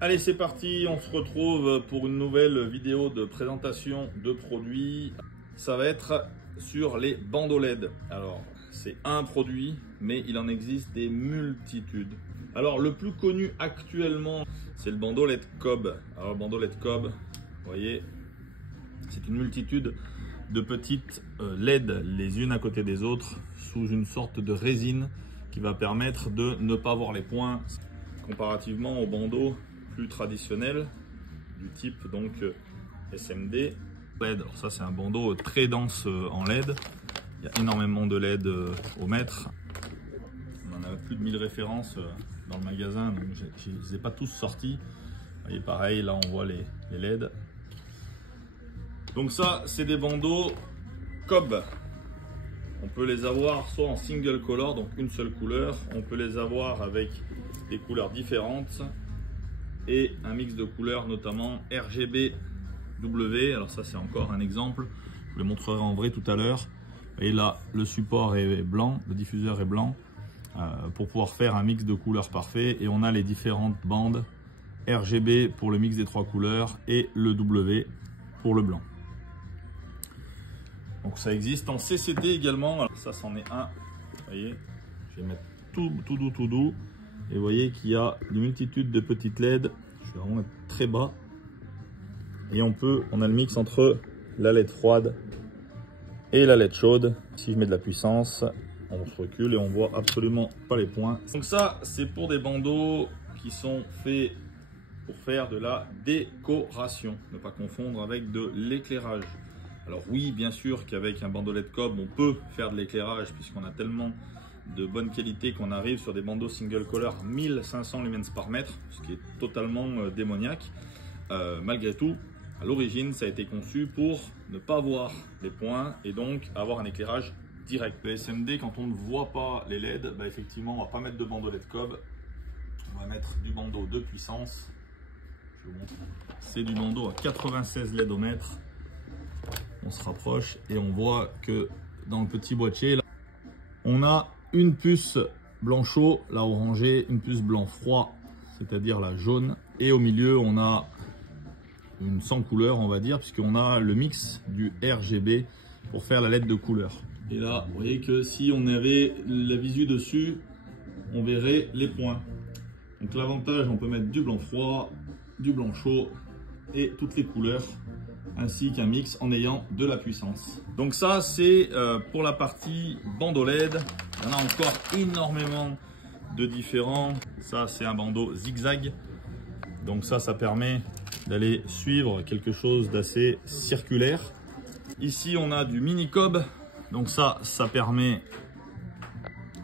Allez, c'est parti, on se retrouve pour une nouvelle vidéo de présentation de produits. Ça va être sur les bandeaux LED. Alors, c'est un produit, mais il en existe des multitudes. Alors, le plus connu actuellement, c'est le bandeau LED Cobb. Alors, le bandeau LED Cobb, vous voyez, c'est une multitude de petites LED les unes à côté des autres sous une sorte de résine qui va permettre de ne pas voir les points comparativement au bandeau plus traditionnel du type donc SMD LED. Alors ça, c'est un bandeau très dense en LED. Il y a énormément de LED au mètre. On en a plus de 1000 références dans le magasin, donc je ne les ai pas tous sortis. Vous voyez, pareil, là on voit les LED. Donc ça, c'est des bandeaux Cobb. On peut les avoir soit en single color, donc une seule couleur. On peut les avoir avec des couleurs différentes et un mix de couleurs, notamment RGB W. Alors ça, c'est encore un exemple. Je vous le montrerai en vrai tout à l'heure. Et là, le support est blanc, le diffuseur est blanc, pour pouvoir faire un mix de couleurs parfait. Et on a les différentes bandes RGB pour le mix des trois couleurs et le W pour le blanc. Donc ça existe en CCD également. Alors ça, c'en est un. Vous voyez, je vais mettre tout doux. Et vous voyez qu'il y a une multitude de petites LED. Je vais vraiment mettre très bas. Et on a le mix entre la LED froide et la LED chaude. Si je mets de la puissance, on se recule et on voit absolument pas les points. Donc ça, c'est pour des bandeaux qui sont faits pour faire de la décoration. Ne pas confondre avec de l'éclairage. Alors oui, bien sûr qu'avec un bandeau LED Cobb, on peut faire de l'éclairage puisqu'on a tellement de bonne qualité qu'on arrive sur des bandeaux single color 1500 lumens par mètre, ce qui est totalement démoniaque. Malgré tout, à l'origine, ça a été conçu pour ne pas voir les points et donc avoir un éclairage direct. Le SMD, quand on ne voit pas les LED, bah effectivement, on ne va pas mettre de bandeau LED Cobb. On va mettre du bandeau de puissance. Je vous montre. C'est du bandeau à 96 LED au mètre. On se rapproche et on voit que dans le petit boîtier, là, on a une puce blanc chaud, la orangée, une puce blanc froid, c'est-à-dire la jaune. Et au milieu, on a une sans couleur, on va dire, puisqu'on a le mix du RGB pour faire la LED de couleur. Et là, vous voyez que si on avait la visu dessus, on verrait les points. Donc l'avantage, on peut mettre du blanc froid, du blanc chaud et toutes les couleurs, ainsi qu'un mix en ayant de la puissance. Donc ça, c'est pour la partie bandeau LED. Il y en a encore énormément de différents. Ça, c'est un bandeau zigzag. Donc ça permet d'aller suivre quelque chose d'assez circulaire. Ici, on a du mini Cobb. Donc ça permet,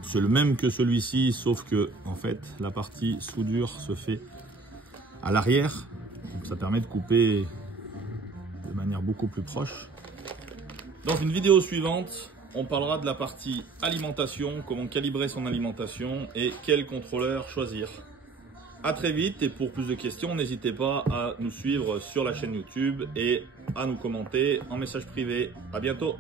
c'est le même que celui-ci, sauf que en fait, la partie soudure se fait à l'arrière. Donc ça permet de couper de manière beaucoup plus proche. Dans une vidéo suivante, on parlera de la partie alimentation, comment calibrer son alimentation et quel contrôleur choisir. À très vite, et pour plus de questions, n'hésitez pas à nous suivre sur la chaîne YouTube et à nous commenter en message privé. À bientôt.